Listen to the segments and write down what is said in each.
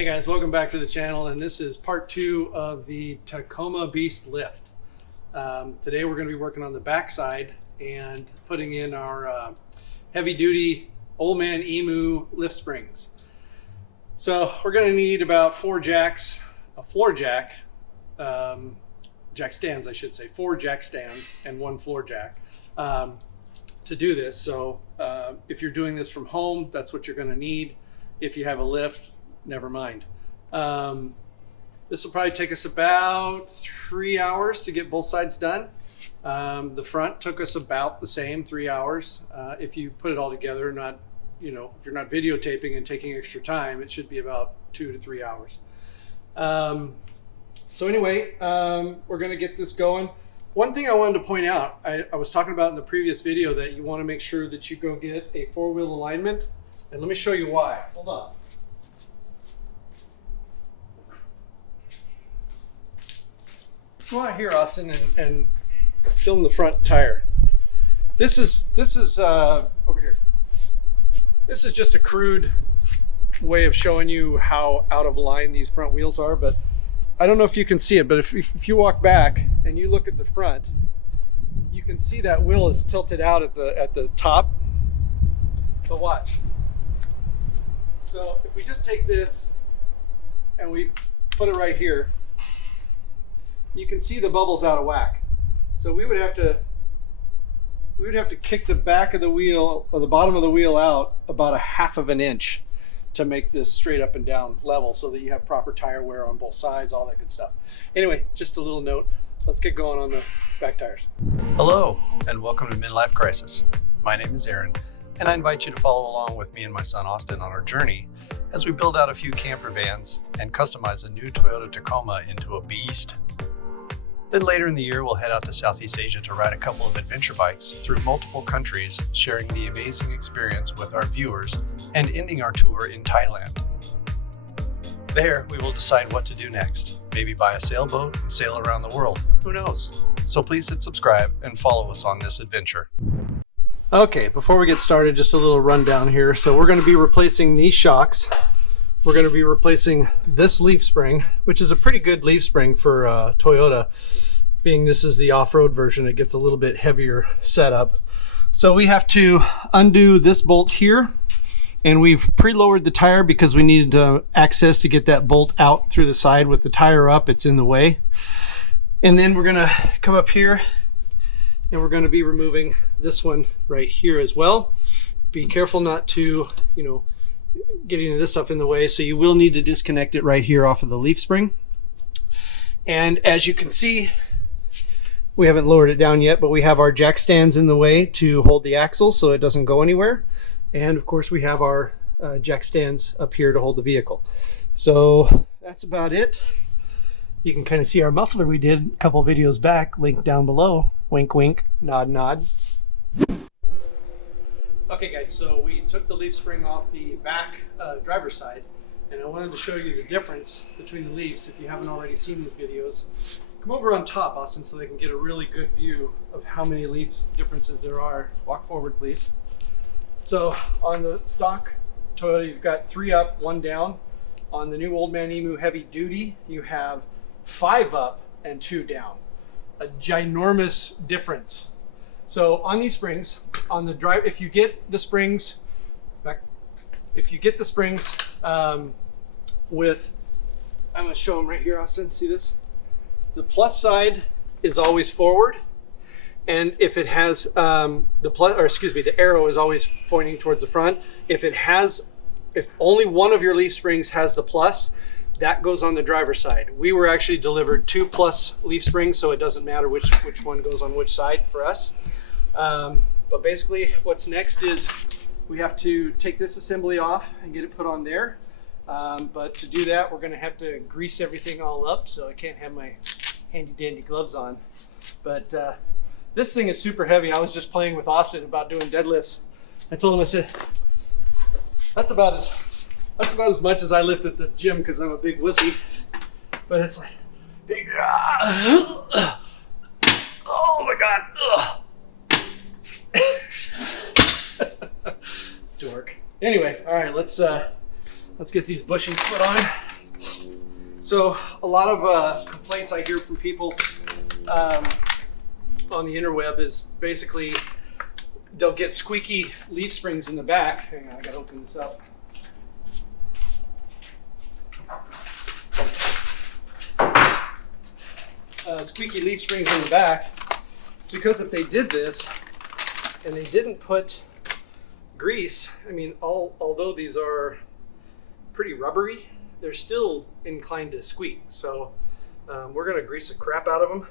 Hey guys, welcome back to the channel, and this is part 2 of the Tacoma Beast lift. Today we're going to be working on the back side and putting in our heavy-duty Old Man Emu lift springs. So we're going to need about 4 jacks, a floor jack, jack stands I should say, 4 jack stands and 1 floor jack to do this. So if you're doing this from home, that's what you're going to need. If you have a lift, never mind. This will probably take us about 3 hours to get both sides done. The front took us about the same, 3 hours. If you put it all together, not, if you're not videotaping and taking extra time, it should be about 2 to 3 hours. So anyway, we're going to get this going. One thing I wanted to point out, I was talking about in the previous video that you want to make sure that you go get a 4-wheel alignment. And let me show you why. Hold on. Come out here, Austin, and film the front tire. This is over here. This is just a crude way of showing you how out of line these front wheels are, but I don't know if you can see it, but if you walk back and you look at the front, you can see that wheel is tilted out at the top. But watch. So if we just take this and we put it right here, you can see the bubbles out of whack. So we would have to kick the back of the wheel or the bottom of the wheel out about 1/2 of an inch to make this straight up and down level so that you have proper tire wear on both sides, all that good stuff. Anyway, just a little note. Let's get going on the back tires. Hello, and welcome to Midlife Crisis. My name is Aaron, and I invite you to follow along with me and my son Austin on our journey as we build out a few camper vans and customize a new Toyota Tacoma into a beast. Then later in the year, we'll head out to Southeast Asia to ride a couple of adventure bikes through multiple countries, sharing the amazing experience with our viewers and ending our tour in Thailand. There, we will decide what to do next. Maybe buy a sailboat and sail around the world. Who knows? So please hit subscribe and follow us on this adventure. Okay, before we get started, just a little rundown here. So we're going to be replacing these shocks. We're going to be replacing this leaf spring, which is a pretty good leaf spring for Toyota, being this is the off-road version. It gets a little bit heavier setup. So we have to undo this bolt here, and we've pre-lowered the tire because we needed access to get that bolt out through the side. With the tire up, it's in the way. And then we're going to come up here, and we're going to be removing this one right here as well. Be careful not to, getting this stuff in the way, so you will need to disconnect it right here off of the leaf spring. And as you can see, we haven't lowered it down yet, but we have our jack stands in the way to hold the axle so it doesn't go anywhere. And of course we have our jack stands up here to hold the vehicle. So that's about it. You can kind of see our muffler we did a couple videos back, linked down below. Wink wink, nod nod. Okay guys, so we took the leaf spring off the back driver's side, and I wanted to show you the difference between the leaves. If you haven't already seen these videos, come over on top, Austin, so they can get a really good view of how many leaf differences there are. Walk forward, please. So on the stock Toyota, you've got 3 up, 1 down. On the new Old Man Emu Heavy Duty, you have 5 up and 2 down. A ginormous difference. So on these springs, on the drive, if you get the springs with, I'm going to show them right here, Austin. See this? The plus side is always forward, and if it has the arrow is always pointing towards the front. If only one of your leaf springs has the plus, that goes on the driver's side. We were actually delivered 2 plus leaf springs, so it doesn't matter which one goes on which side for us. But basically what's next is we have to take this assembly off and get it put on there. But to do that, we're going to have to grease everything all up, so I can't have my handy dandy gloves on. But this thing is super heavy. I was just playing with Austin about doing deadlifts. I told him, I said, that's about as much as I lift at the gym because I'm a big wussy. But it's like, oh my God. Dork. Anyway, all right, let's get these bushings put on. So a lot of complaints I hear from people on the interweb is basically they'll get squeaky leaf springs in the back. Hang on, I gotta open this up. Squeaky leaf springs in the back. It's because if they did this and they didn't put grease, I mean, although these are pretty rubbery, they're still inclined to squeak. So we're gonna grease the crap out of them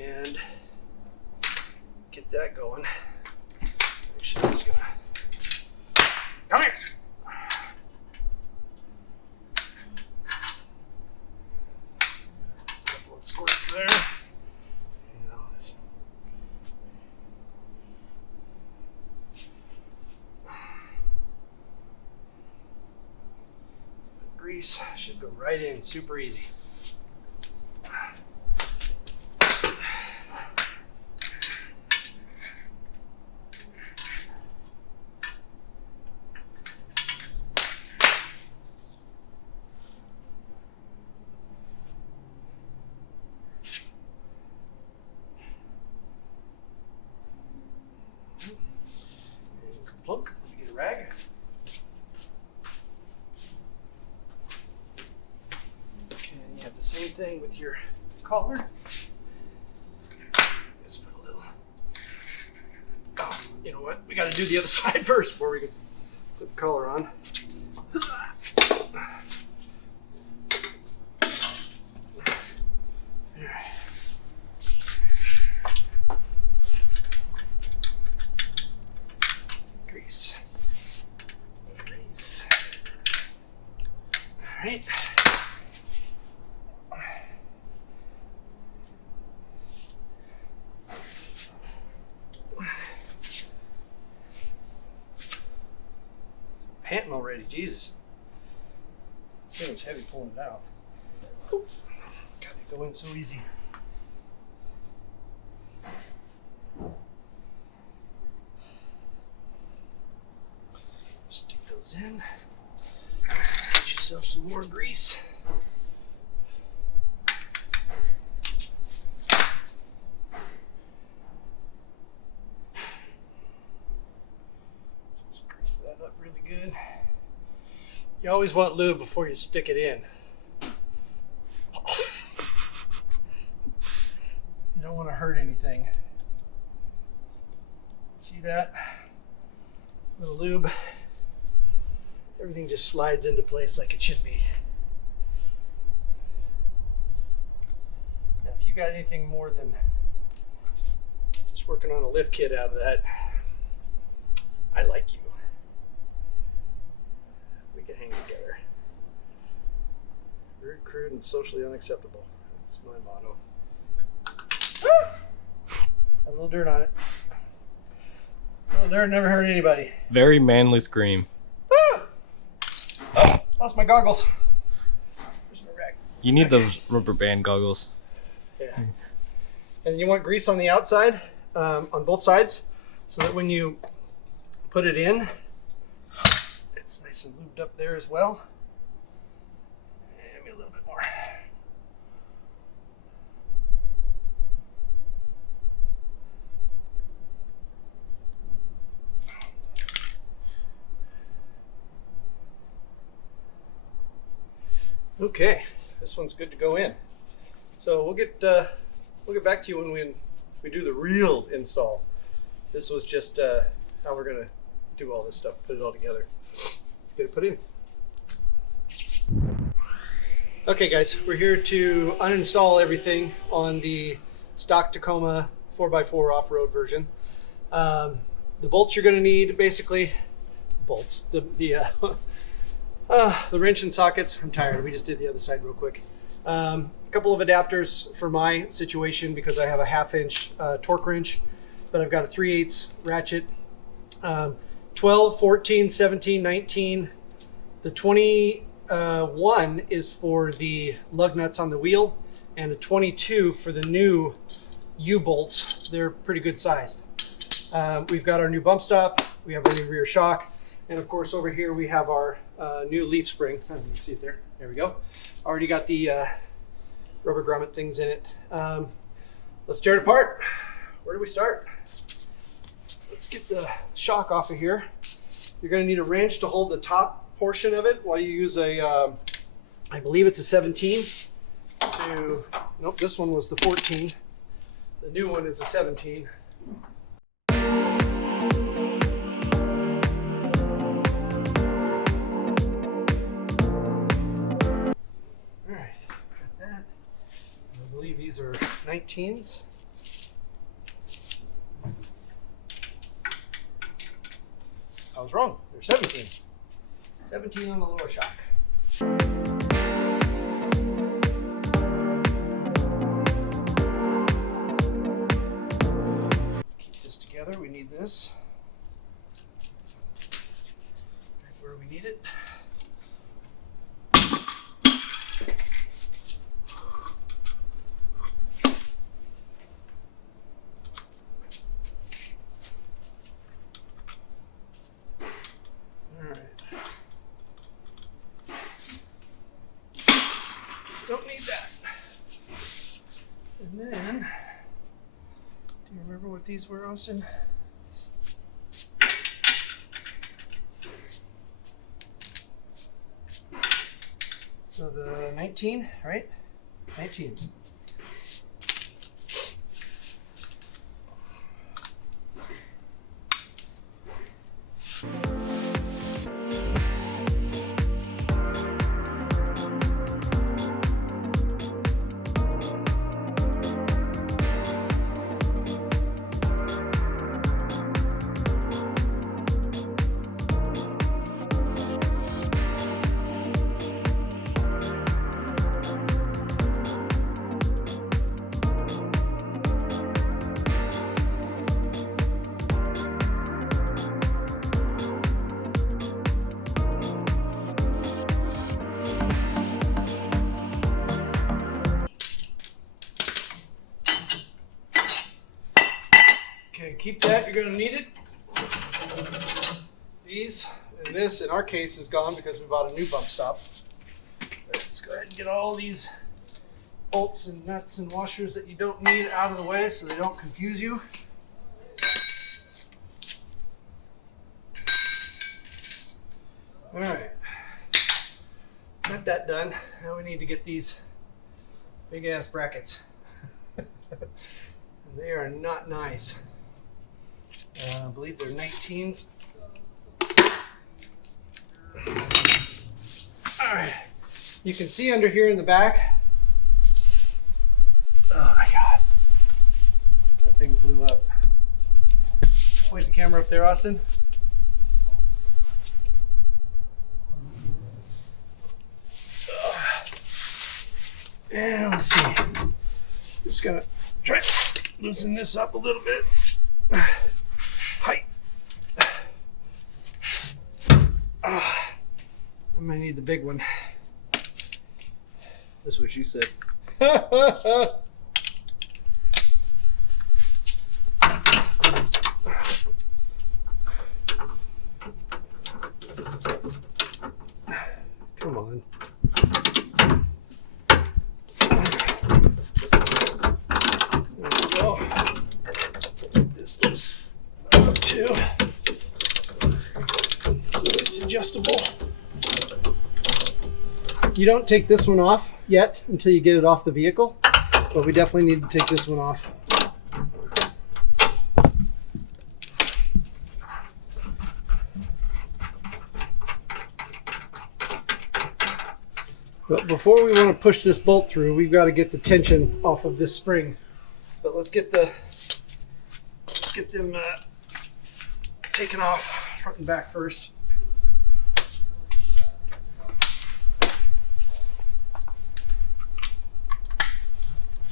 and get that going. Actually, I'm just gonna come here. Couple of squirts there. Grease should go right in, super easy. Plunk, let me get a rag. Same thing with your collar. Just put a little. Oh, you know what? We got to do the other side first before we can put the collar on. Grease. Grease. All right. Panting already, Jesus. This thing's heavy pulling it out. God, they go in so easy. Stick those in. Get yourself some more grease. Up really good. You always want lube before you stick it in. You don't want to hurt anything. See that? Little lube. Everything just slides into place like it should be. Now, if you got anything more than just working on a lift kit out of that, I like you. We can hang together. Rude, crude, and socially unacceptable. That's my motto. A little dirt on it. A little dirt never hurt anybody. Very manly scream. Oh, lost my goggles. There's my rag. You need those rubber band goggles. Yeah. And you want grease on the outside, on both sides, so that when you put it in, it's nice and lubed up there as well. And maybe a little bit more. Okay, this one's good to go in. So we'll get back to you when we do the real install. This was just how we're gonna do all this stuff, put it all together. Let's get it put in. Okay guys, we're here to uninstall everything on the stock Tacoma 4x4 off-road version. The bolts you're gonna need, basically, bolts, the wrench and sockets. I'm tired, we just did the other side real quick. A couple of adapters for my situation because I have a 1/2-inch torque wrench, but I've got a 3/8 ratchet. 12, 14, 17, 19. The 21 is for the lug nuts on the wheel, and a 22 for the new U-bolts. They're pretty good sized. We've got our new bump stop, we have our new rear shock, and of course over here we have our new leaf spring. You can see it there. There we go. Already got the rubber grommet things in it. Let's tear it apart. Where do we start? Let's get the shock off of here. You're going to need a wrench to hold the top portion of it while you use a, I believe it's a 17 to, nope, this one was the 14. The new one is a 17. I believe these are 19s. I was wrong. They're 17. 17 on the lower shock. Let's keep this together. We need this. Right where we need it. Don't need that. And then, do you remember what these were, Austin? So the 19, right? 19s. Okay, keep that, you're gonna need it. These and this, in our case, is gone because we bought a new bump stop. Let's go ahead and get all these bolts and nuts and washers that you don't need out of the way so they don't confuse you. All right, got that done. Now we need to get these big ass brackets. And they are not nice. I believe they're 19s. All right, you can see under here in the back. Oh my God, that thing blew up. Point the camera up there, Austin. And let's see. Just gonna try to loosen this up a little bit. Hi. I'm gonna need the big one. That's what she said. Come on. There we go. This is up too. So it's adjustable. You don't take this one off yet until you get it off the vehicle, but we definitely need to take this one off. But before we want to push this bolt through, we've got to get the tension off of this spring. But let's get them taken off front and back first.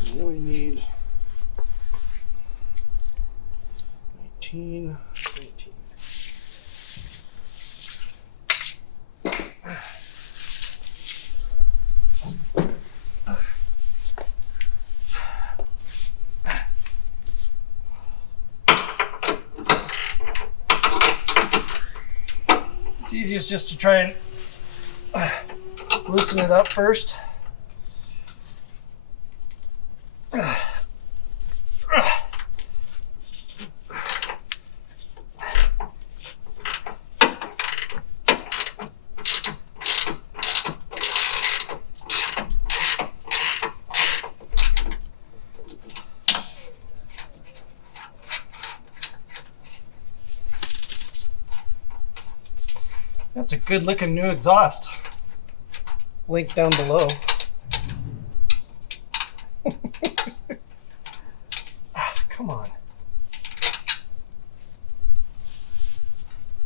And then we need 19. It's easiest just to try and loosen it up first. That's a good looking new exhaust. Link down below. Come on.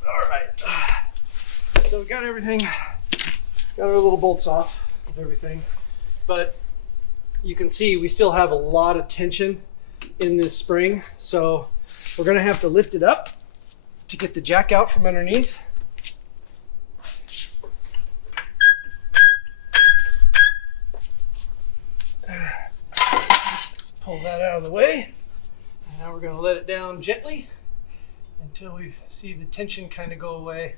All right. So we got everything, got our little bolts off of everything, but you can see we still have a lot of tension in this spring. So we're gonna have to lift it up to get the jack out from underneath. Pull that out of the way. And now we're going to let it down gently until we see the tension kind of go away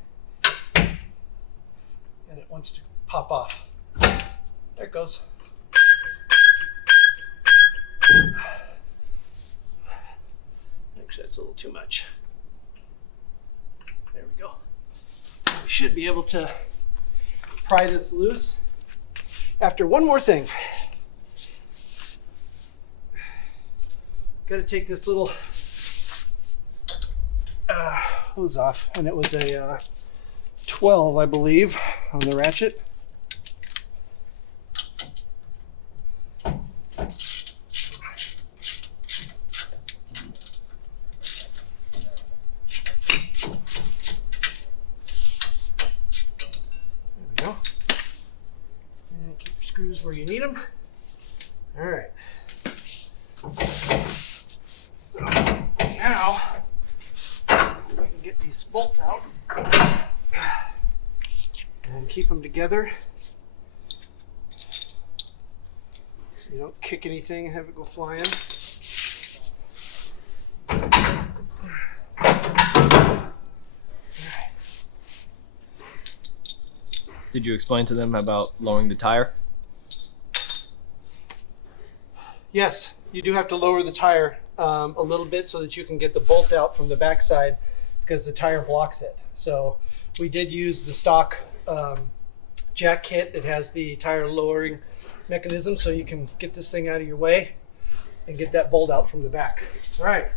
and it wants to pop off. There it goes. Actually, that's a little too much. There we go. We should be able to pry this loose after one more thing. Got to take this little hose off, and it was a 12, I believe, on the ratchet. There we go. And keep your screws where you need them. All right. So now we can get these bolts out and keep them together so you don't kick anything and have it go flying. Did you explain to them about lowering the tire? Yes, you do have to lower the tire a little bit so that you can get the bolt out from the backside because the tire blocks it. So we did use the stock jack kit. It has the tire lowering mechanism so you can get this thing out of your way and get that bolt out from the back. All right,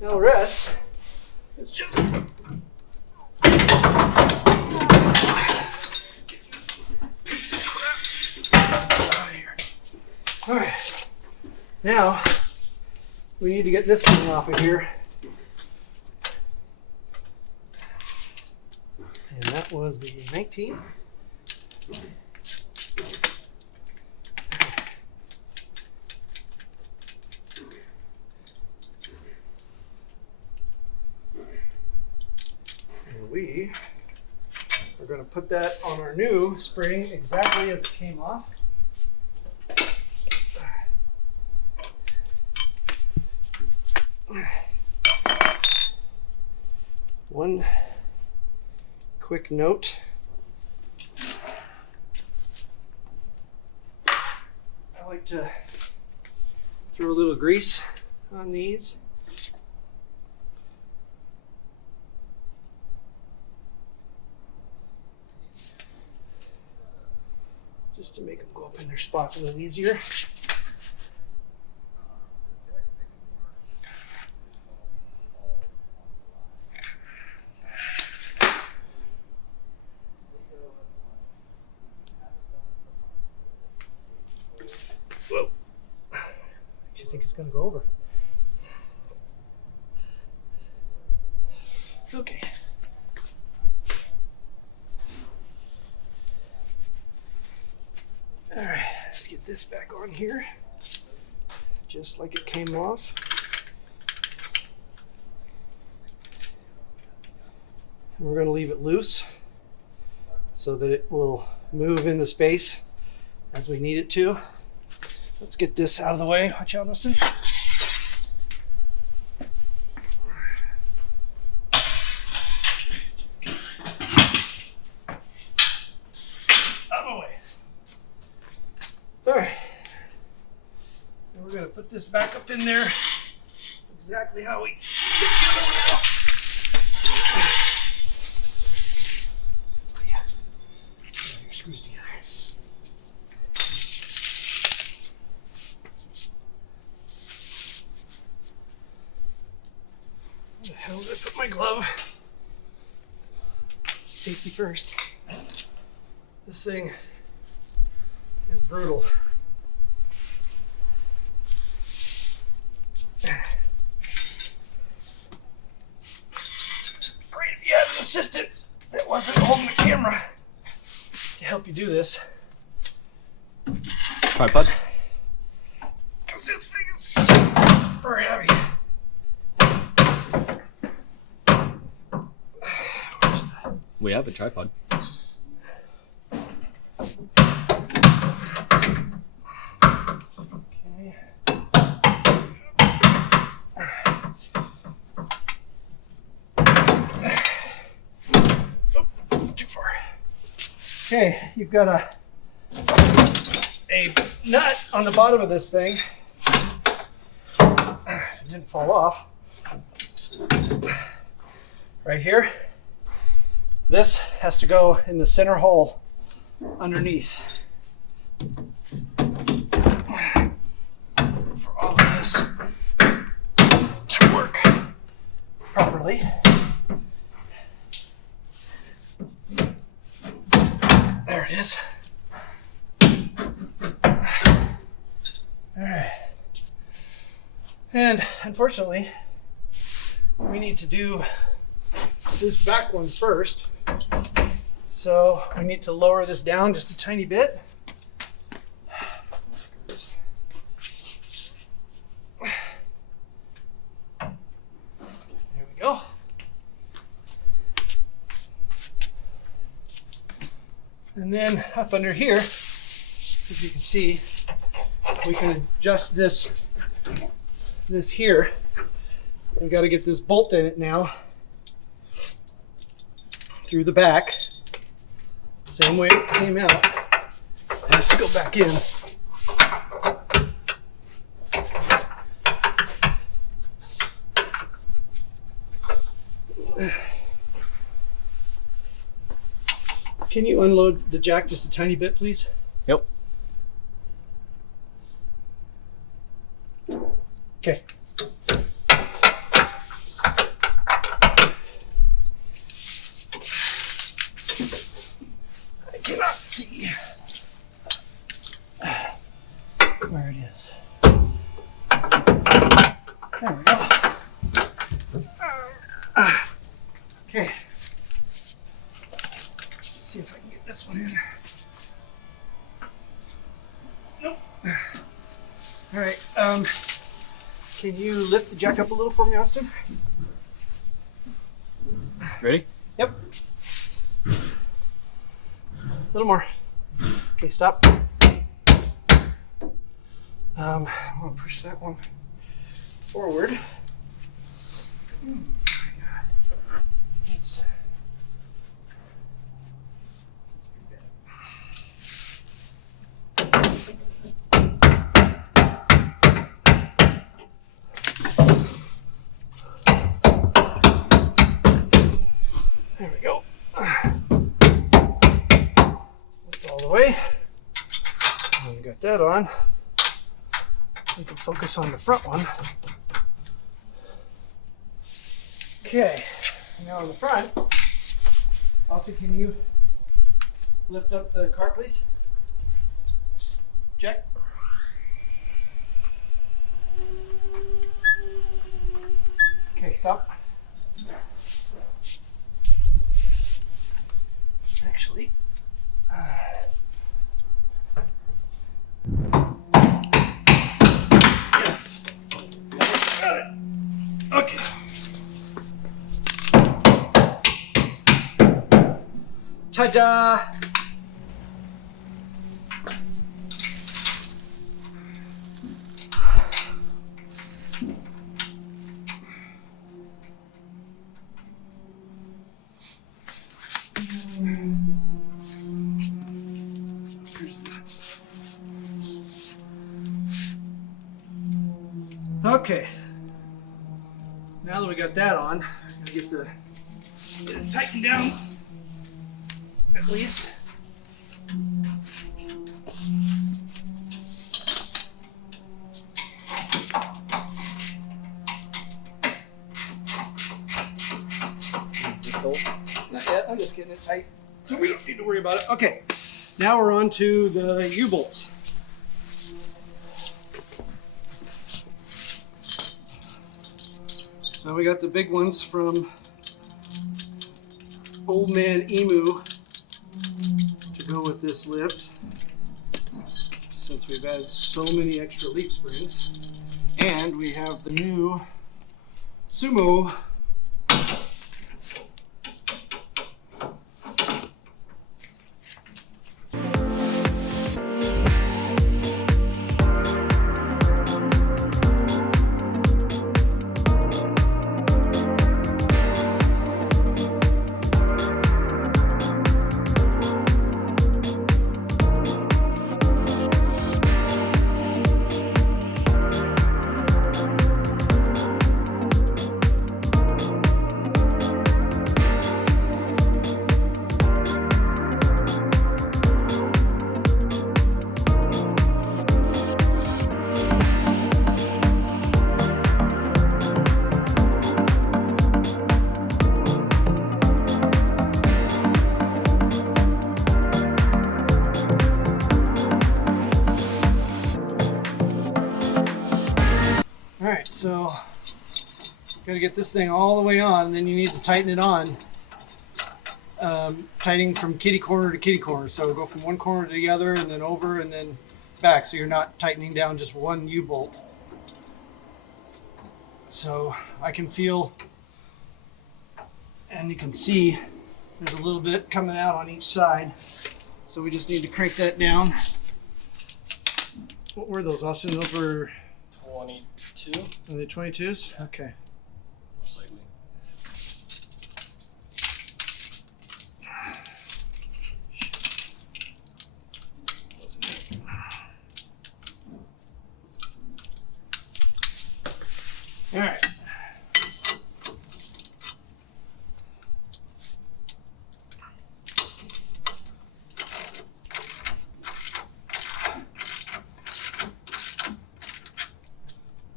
now the rest is just get this piece of crap out of here. All right. Now, we need to get this thing off of here. And that was the 19. And we are going to put that on our new spring exactly as it came off. One quick note. I like to throw a little grease on these. Just to make them go up in their spot a little easier. I think it's going to go over. Okay. All right, let's get this back on here, just like it came off. And we're going to leave it loose so that it will move in the space as we need it to. Let's get this out of the way. Watch out, Austin. put this back up in there exactly how we screws together. Where the hell did I put my glove? Safety first. This thing is brutal. Great if you had an assistant that wasn't holding the camera to help you do this. Tripod? Because this thing is super heavy. Where's the... We have a tripod. Okay. Oh, too far. Okay, you've got a nut on the bottom of this thing. It didn't fall off. Right here. This has to go in the center hole underneath. For all of this to work properly. There it is. All right. And unfortunately, we need to do this back one first. So we need to lower this down just a tiny bit. There we go. And then up under here, as you can see, we can adjust this here. We've got to get this bolt in it now through the back. Same way it came out. It has to go back in. Can you unload the jack just a tiny bit, please? Yep. Okay. I cannot see where it is. There we go. Okay. Let's see if I can get this one in. Nope. All right. Can you lift the jack up a little for me, Austin? Ready? Yep. A little more. Okay, stop. I'm gonna push that one forward. Oh my God. Let's... There we go. That's all the way. And we got that on. We can focus on the front one. Okay, now on the front, Austin, can you lift up the car, please? Check. Okay, stop. Actually, yes. Got it. Okay. Ta-da! Okay. Now that we got that on, I'm gonna get it tightened down at least. Not yet, I'm just getting it tight, so we don't need to worry about it. Okay, now we're on to the U-bolts. So we got the big ones from Old Man Emu to go with this lift, since we've added so many extra leaf springs. And we have the new Sumo So, got to get this thing all the way on, and then you need to tighten it on. Tightening from kitty corner to kitty corner. So go from one corner to the other, and then over, and then back. So you're not tightening down just one U-bolt. So I can feel, and you can see, there's a little bit coming out on each side. So we just need to crank that down. What were those, Austin? Those were 22. Are they 22s? Okay. Most likely. All right.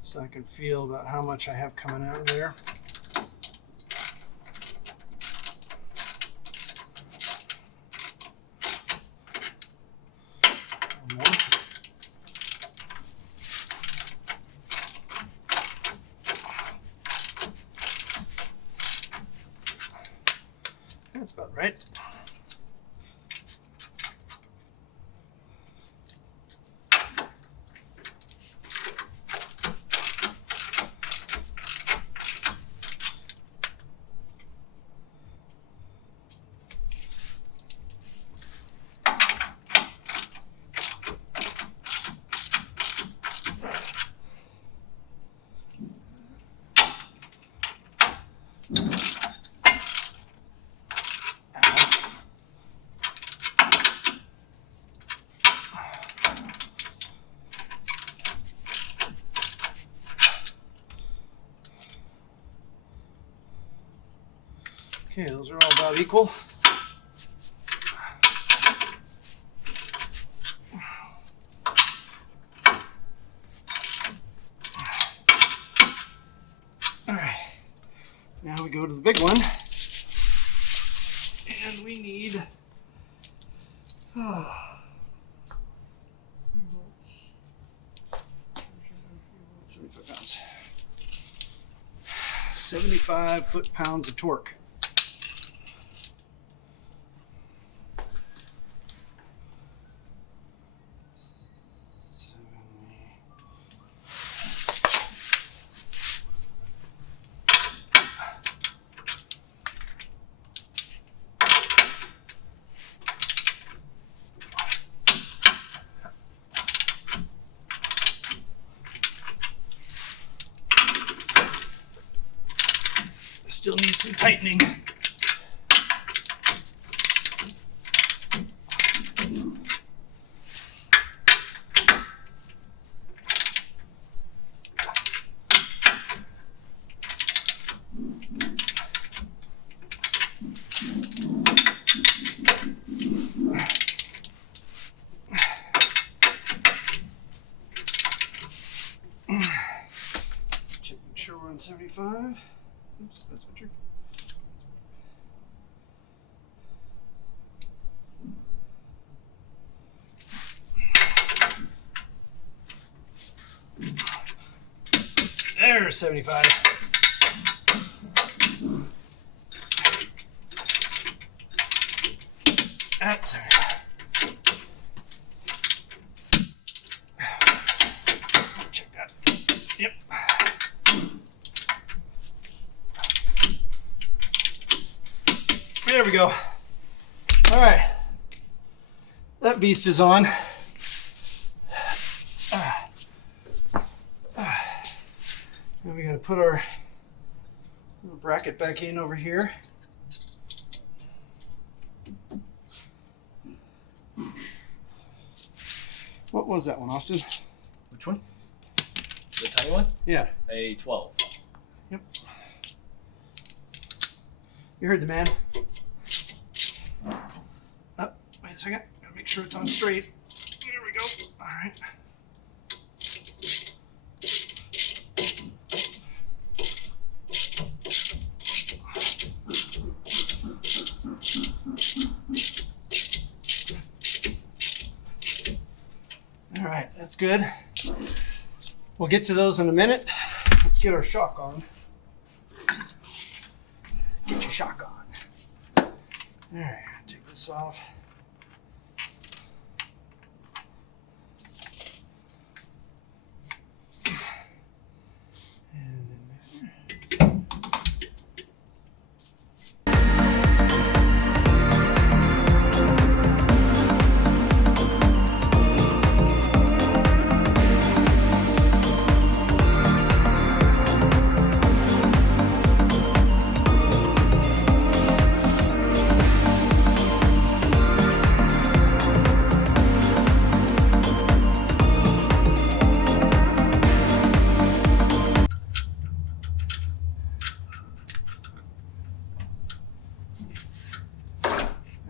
So I can feel about how much I have coming out of there. One more. That's about right. Okay, those are all about equal. All right, now we go to the big one, and we need 75 foot-pounds of torque. Still needs some tightening. 175. Oops, that's what you're. There's 75. That's 75. Check that. Yep. There we go. All right. That beast is on. Now we got to put our little bracket back in over here. What was that one, Austin? Which one? The tiny one? Yeah. A 12. Yep. You heard the man. Oh, wait a second. Gotta make sure it's on straight. There we go. All right. All right, that's good. We'll get to those in a minute. Let's get our shock on. Get your shock on. All right, take this off.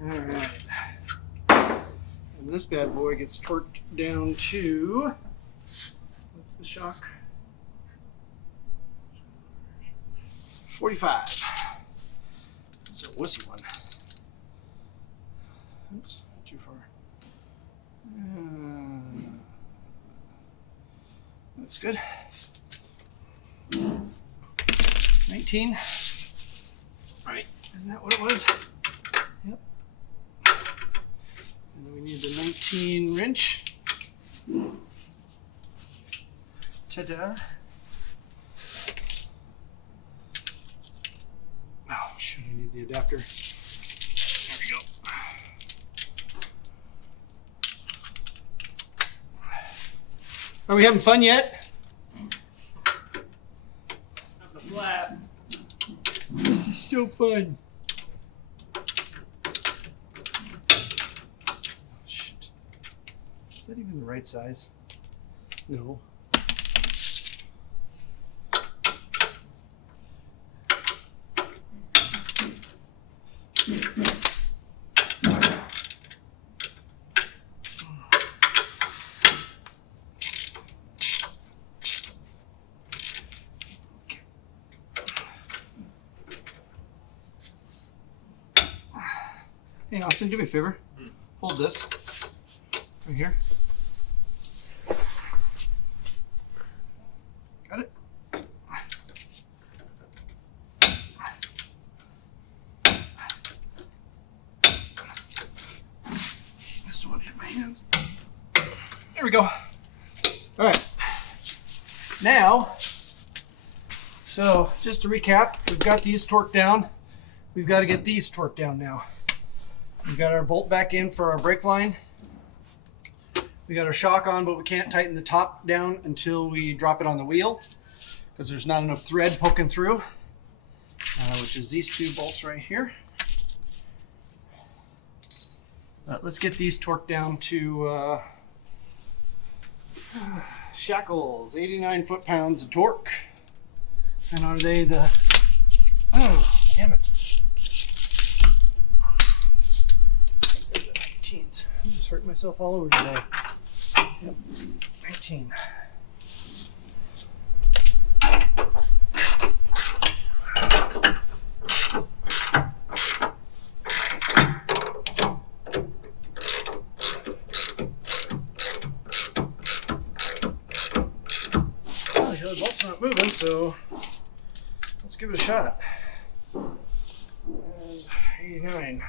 And then this bad boy gets torqued down to, what's the shock? 45. It's a wussy one. Oops, too far. That's good. 19. Right, isn't that what it was? Yep. And then we need the 19 wrench. Ta-da. Oh, shoot, I need the adapter. There we go. Are we having fun yet? Having a blast. This is so fun. Shit. Is that even the right size? No. Hey, Austin, do me a favor. Hold this right here. Got it? Just don't want to hit my hands. There we go. All right. Now, so just to recap, we've got these torqued down. We've got to get these torqued down now. We've got our bolt back in for our brake line. We got our shock on, but we can't tighten the top down until we drop it on the wheel because there's not enough thread poking through, which is these two bolts right here. Let's get these torqued down to shackles, 89 foot-pounds of torque. And are they the, oh, damn it. I'm just hurting myself all over today. Yep, 19. the bolt's not moving, so let's give it a shot. And 89.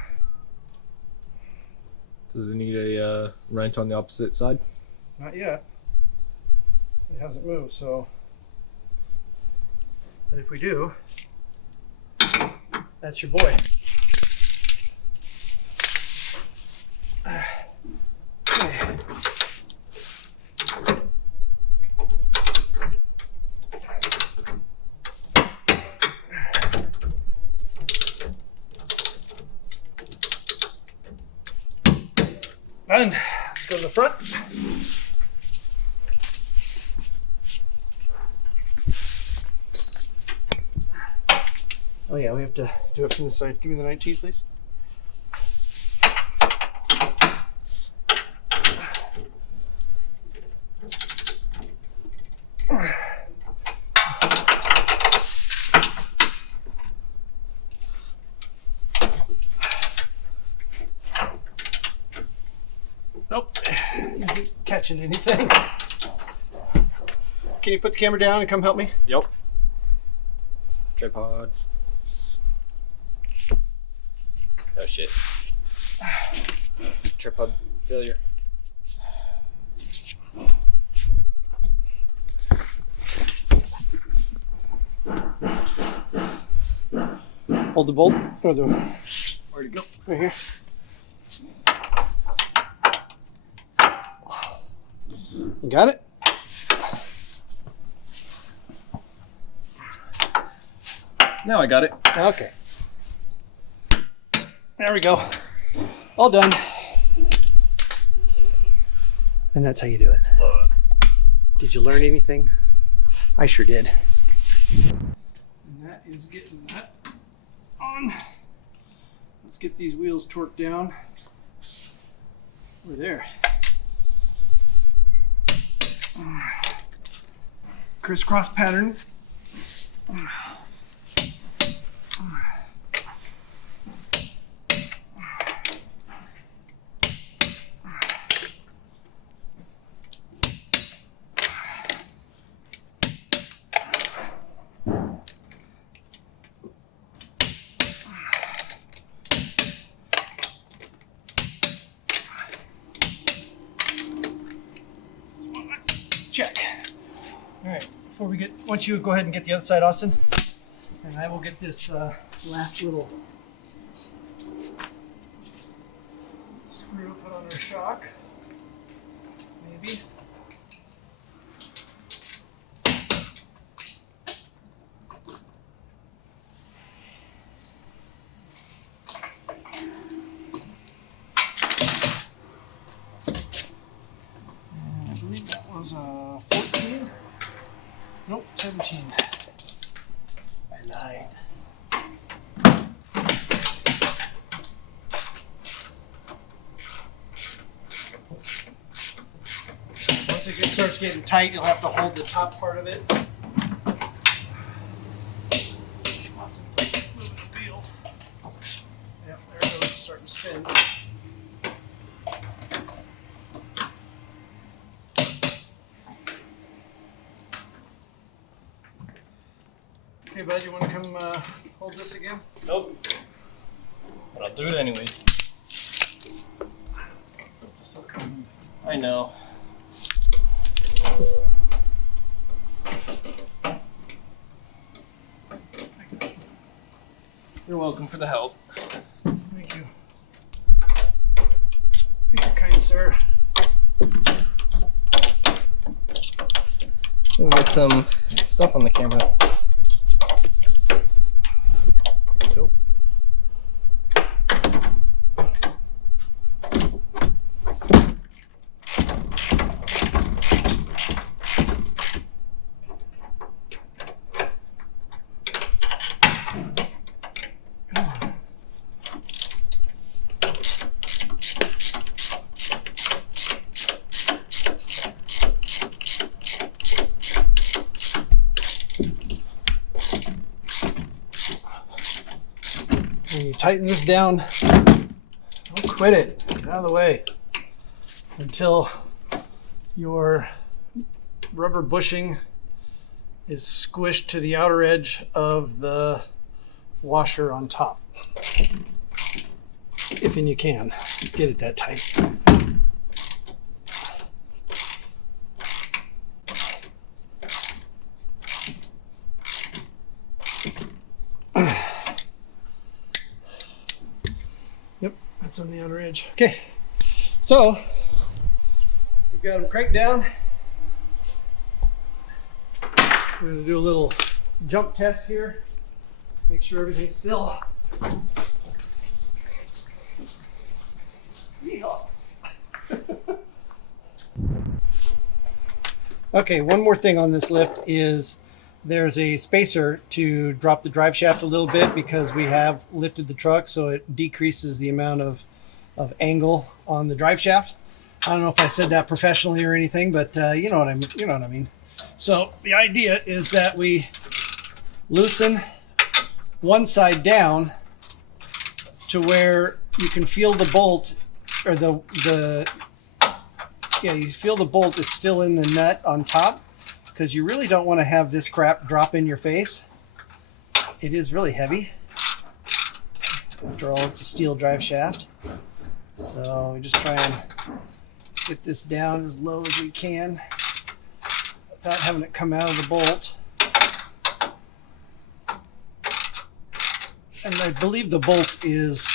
Does it need a wrench on the opposite side? Not yet. It hasn't moved, so. But if we do, that's your boy. Okay. Done. Let's go to the front. Oh yeah, we have to do it from the side. Give me the 19, please. Nope, isn't catching anything. Can you put the camera down and come help me? Yep. Tripod. Oh shit. Tripod failure. Hold the bolt or the Where'd it go? right here. You got it? Now I got it. Okay. There we go. All done. And that's how you do it. Did you learn anything? I sure did. And that is getting that on. Let's get these wheels torqued down. We're there. Crisscross pattern. Check. All right, once you go ahead and get the other side, Austin, and I will get this last little screw put on our shock, maybe. And I believe that was 14. Nope, 17. I lied. Once it starts getting tight, you'll have to hold the top part of it. Awesome. Move the wheel. Yep, there it goes, it's starting to spin. Okay, bud, you want to come hold this again? Nope. But I'll do it anyways. I know. You're welcome for the help. Thank you. Thank you, kind sir. We'll get some stuff on the camera. Nope. When you tighten this down, don't quit it. Get out of the way until your rubber bushing is squished to the outer edge of the washer on top. If and you can get it that tight. Yep, that's on the outer edge. Okay, so we've got them cranked down. We're going to do a little jump test here. Make sure everything's still. Okay, one more thing on this lift is there's a spacer to drop the drive shaft a little bit because we have lifted the truck, so it decreases the amount of angle on the drive shaft. I don't know if I said that professionally or anything, but you know what I mean. So the idea is that we loosen one side down to where you can feel the bolt, or you feel the bolt is still in the nut on top, because you really don't want to have this crap drop in your face. It is really heavy. After all, it's a steel drive shaft. So we just try and get this down as low as we can without having it come out of the bolt. And I believe the bolt is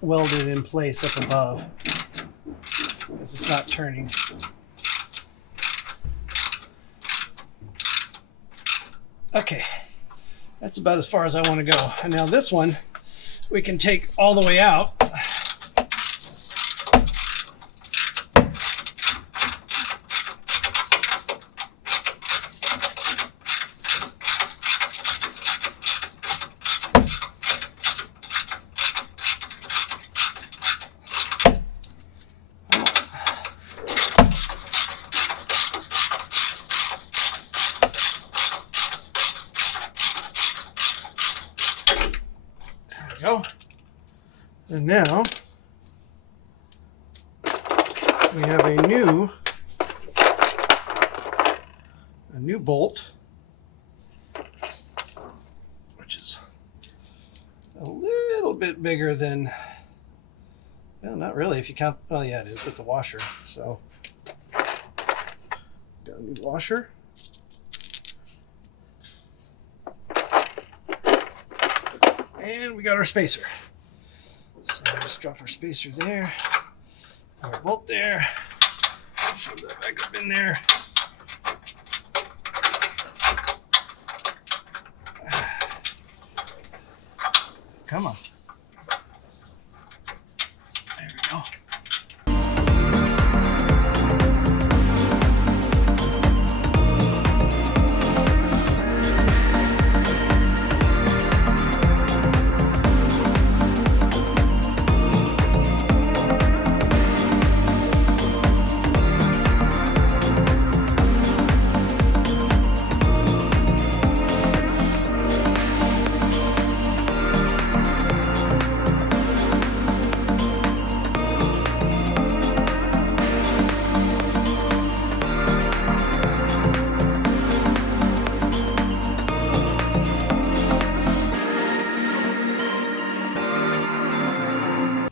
welded in place up above, because it's not turning. Okay, that's about as far as I want to go. And now this one we can take all the way out. Go. And now we have a new bolt, which is a little bit bigger than, well, not really if you count, oh yeah, it is with the washer. So got a new washer. And we got our spacer. So just drop our spacer there, our bolt there, shove that back up in there. Come on. There we go.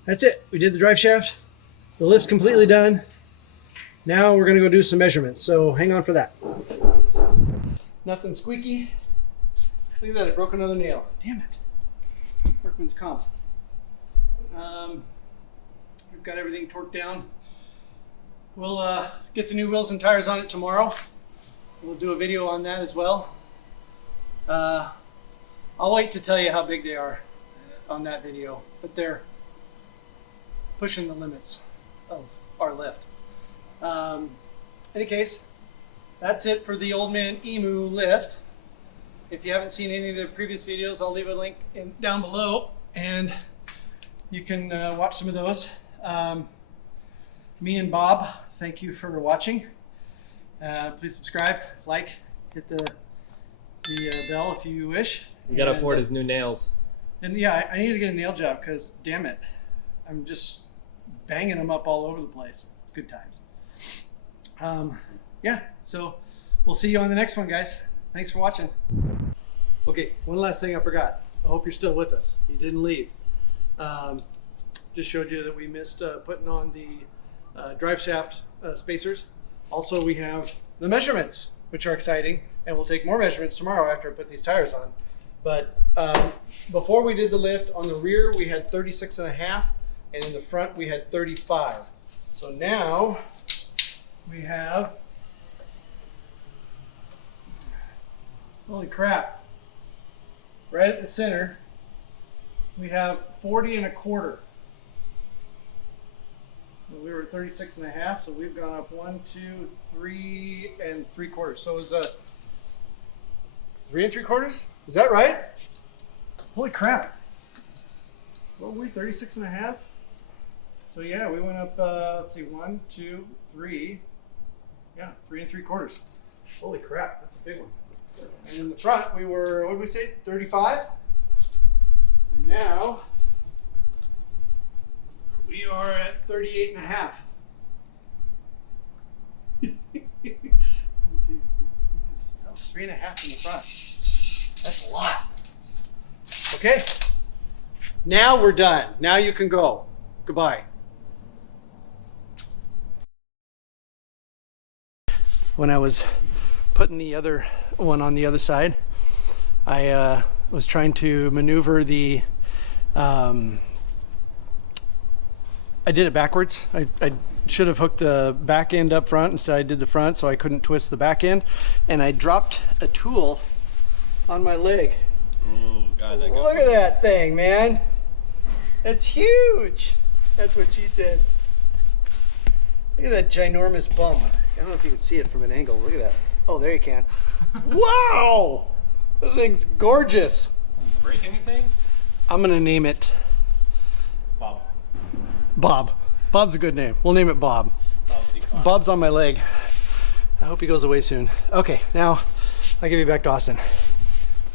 That's it. We did the drive shaft. The lift's completely done. Now we're going to go do some measurements. So hang on for that. Nothing squeaky. Look at that. I broke another nail. Damn it. Workman's comp. We've got everything torqued down. We'll get the new wheels and tires on it tomorrow. We'll do a video on that as well. I'll wait to tell you how big they are on that video, but they're pushing the limits of our lift. Any case, that's it for the Old Man Emu lift. If you haven't seen any of the previous videos, I'll leave a link down below, and you can watch some of those. Me and Bob, thank you for watching. Please subscribe, like, hit the bell if you wish. We gotta afford his new nails. And yeah, I need to get a nail job because, damn it, I'm just banging them up all over the place. It's good times. Yeah, so we'll see you on the next one, guys. Thanks for watching. Okay, one last thing I forgot. I hope you're still with us. You didn't leave. Just showed you that we missed putting on the drive shaft spacers. Also, we have the measurements, which are exciting, and we'll take more measurements tomorrow after I put these tires on. But before we did the lift, on the rear we had 36.5, and in the front we had 35. So now we have, holy crap, right at the center, we have 40.25. We were at 36.5, so we've gone up 1, 2, 3 3/4. So it was 3 3/4. Is that right? Holy crap! What were we, 36.5? So yeah, we went up. Let's see, 1, 2, 3. Yeah, 3 3/4. Holy crap, that's a big one. And in the front, we were, what did we say, 35? And now we are at 38.5. 3.5 in the front. That's a lot. Okay. Now we're done. Now you can go. Goodbye. When I was putting the other one on the other side, I was trying to maneuver the I did it backwards. I should have hooked the back end up front. Instead I did the front, so I couldn't twist the back end. And I dropped a tool on my leg. Oh, God, that Look at that thing, man. It's huge. That's what she said. Look at that ginormous bump. I don't know if you can see it from an angle. Look at that. Oh, there you can. Wow! That thing's gorgeous. Break anything? I'm going to name it Bob. Bob. Bob's a good name. We'll name it Bob. Bob's on my leg. I hope he goes away soon. Okay, now I'll give you back to Austin.